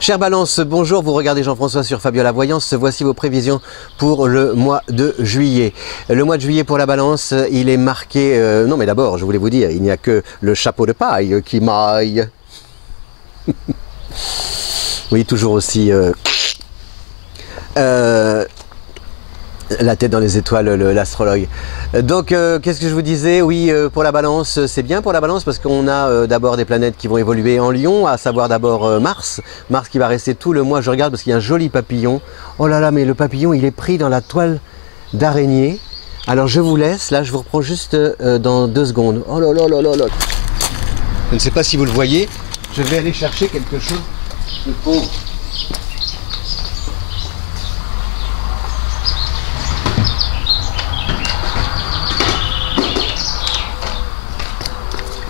Chère Balance, bonjour, vous regardez Jean-François sur Fabiola Voyance. Voici vos prévisions pour le mois de juillet. Le mois de juillet pour la Balance, il est marqué... non mais d'abord, je voulais vous dire, il n'y a que le chapeau de paille qui maille. Oui, toujours aussi... la tête dans les étoiles, l'astrologue. Donc, qu'est-ce que je vous disais? Oui, pour la Balance, c'est bien pour la Balance parce qu'on a d'abord des planètes qui vont évoluer en Lion, à savoir d'abord Mars. Mars qui va rester tout le mois, je regarde parce qu'il y a un joli papillon. Oh là là, mais le papillon, il est pris dans la toile d'araignée. Alors, je vous laisse, là, je vous reprends juste dans 2 secondes. Oh là là là là là. Je ne sais pas si vous le voyez, je vais aller chercher quelque chose de pauvre.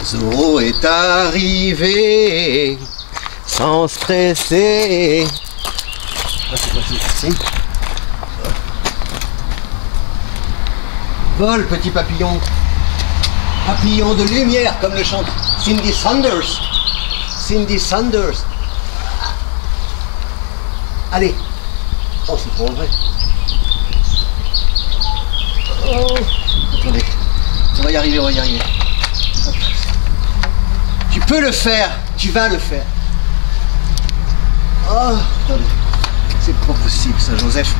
Zorro est arrivé sans stresser. Ah, c'est quoi ceci? Vole, petit papillon. Papillon de lumière, comme le chante Cindy Sanders. Cindy Sanders. Allez. Oh, c'est trop vrai. Oh. Attendez. On va y arriver, on va y arriver. Tu peux le faire, tu vas le faire. Oh, attendez. C'est pas possible ça, Joseph.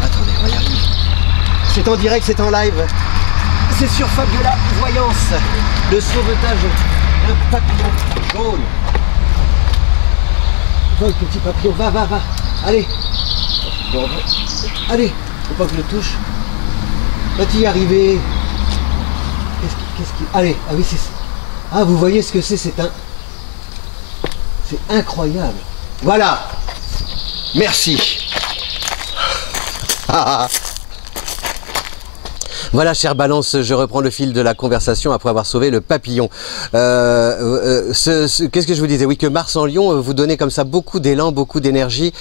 Attendez, on va y arriver. C'est en direct, c'est en live. C'est sur Fabiola Voyance. Le sauvetage d'un papillon jaune. Va, le petit papillon, va, va, va. Allez. Bon, allez, faut pas que je le touche. Va-t-il y arriver? Qu'est-ce qui... Allez, ah oui, c'est ça. Ah, vous voyez ce que c'est? C'est incroyable. Voilà. Merci. Voilà, chère Balance, je reprends le fil de la conversation après avoir sauvé le papillon. Qu'est-ce que je vous disais? Oui, que Mars en Lion vous donnez comme ça beaucoup d'élan, beaucoup d'énergie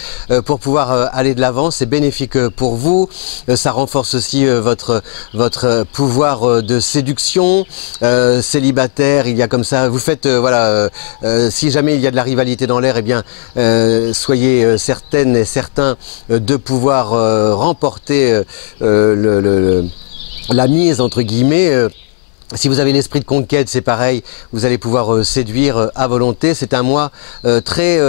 pour pouvoir aller de l'avant. C'est bénéfique pour vous. Ça renforce aussi votre pouvoir de séduction. Célibataire, il y a comme ça. Vous faites, voilà, si jamais il y a de la rivalité dans l'air, eh bien, soyez certaines et certains de pouvoir remporter la mise entre guillemets. Si vous avez l'esprit de conquête, c'est pareil, vous allez pouvoir séduire à volonté. C'est un mois très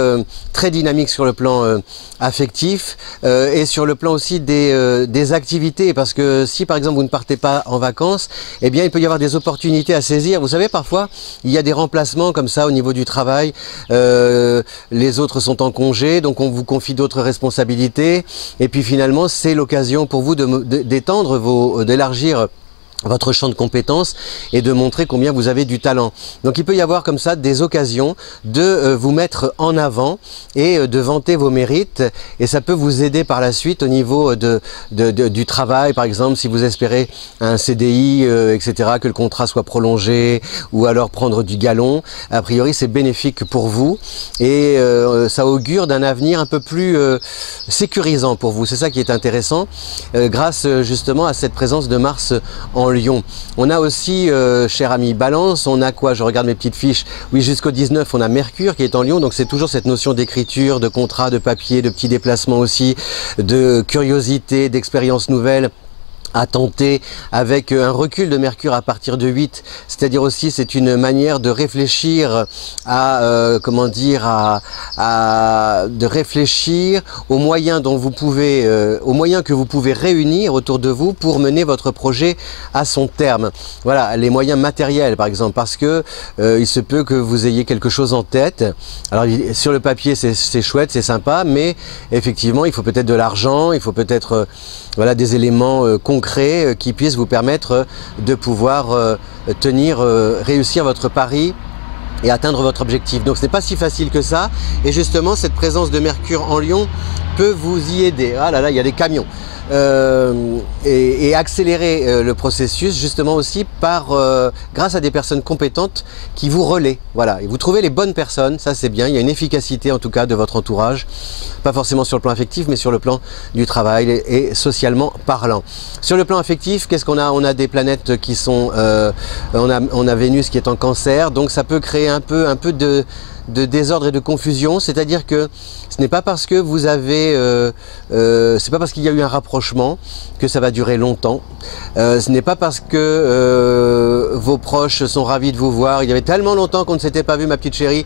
dynamique sur le plan affectif et sur le plan aussi des activités, parce que si par exemple vous ne partez pas en vacances, eh bien il peut y avoir des opportunités à saisir. Vous savez, parfois il y a des remplacements comme ça au niveau du travail, les autres sont en congé, donc on vous confie d'autres responsabilités, et puis finalement c'est l'occasion pour vous d'étendre d'élargir votre champ de compétences et de montrer combien vous avez du talent. Donc il peut y avoir comme ça des occasions de vous mettre en avant et de vanter vos mérites, et ça peut vous aider par la suite au niveau du travail, par exemple si vous espérez un CDI, etc., que le contrat soit prolongé, ou alors prendre du galon. A priori c'est bénéfique pour vous et ça augure d'un avenir un peu plus sécurisant pour vous. C'est ça qui est intéressant grâce justement à cette présence de Mars en Lion. On a aussi, cher ami Balance, on a quoi? Je regarde mes petites fiches. Oui, jusqu'au 19, on a Mercure qui est en Lion, donc c'est toujours cette notion d'écriture, de contrat, de papier, de petits déplacements aussi, de curiosité, d'expériences nouvelles à tenter, avec un recul de Mercure à partir de 8, c'est-à-dire aussi c'est une manière de réfléchir à comment dire, de réfléchir aux moyens dont vous pouvez, aux moyens que vous pouvez réunir autour de vous pour mener votre projet à son terme. Voilà, les moyens matériels par exemple, parce que il se peut que vous ayez quelque chose en tête. Alors sur le papier c'est chouette, c'est sympa, mais effectivement il faut peut-être de l'argent, il faut peut-être voilà, des éléments concrets qui puissent vous permettre de pouvoir réussir votre pari et atteindre votre objectif. Donc ce n'est pas si facile que ça, et justement cette présence de Mercure en Lion peut vous y aider. Ah là là, il y a des camions. Et accélérer le processus justement aussi grâce à des personnes compétentes qui vous relaient. Voilà, et vous trouvez les bonnes personnes, ça c'est bien, il y a une efficacité en tout cas de votre entourage, pas forcément sur le plan affectif mais sur le plan du travail et socialement parlant. Sur le plan affectif, qu'est-ce qu'on a? On a des planètes qui sont, on a Vénus qui est en Cancer, donc ça peut créer un peu de désordre et de confusion, c'est-à-dire que ce n'est pas parce que vous avez, c'est pas parce qu'il y a eu un rapprochement que ça va durer longtemps. Ce n'est pas parce que vos proches sont ravis de vous voir. Il y avait tellement longtemps qu'on ne s'était pas vu, ma petite chérie.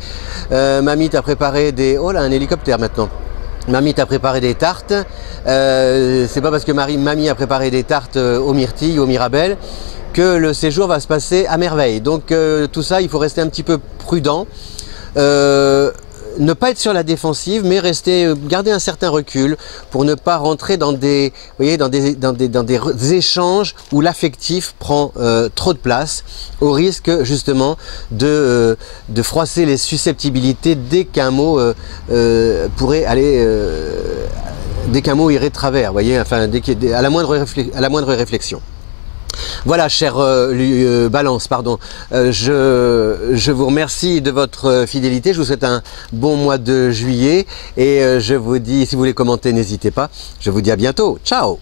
Mamie t'a préparé des... Oh là, un hélicoptère maintenant. Mamie t'a préparé des tartes. C'est pas parce que mamie a préparé des tartes aux myrtilles, aux mirabelles, que le séjour va se passer à merveille. Donc tout ça, il faut rester un petit peu prudent. Ne pas être sur la défensive, mais garder un certain recul pour ne pas rentrer dans des, vous voyez, dans des échanges où l'affectif prend trop de place, au risque justement de froisser les susceptibilités dès qu'un mot pourrait aller, dès qu'un mot irait de travers, vous voyez, enfin, à la moindre réflexion. Voilà, cher Balance, pardon. Je vous remercie de votre fidélité. Je vous souhaite un bon mois de juillet. Et je vous dis, si vous voulez commenter, n'hésitez pas. Je vous dis à bientôt. Ciao!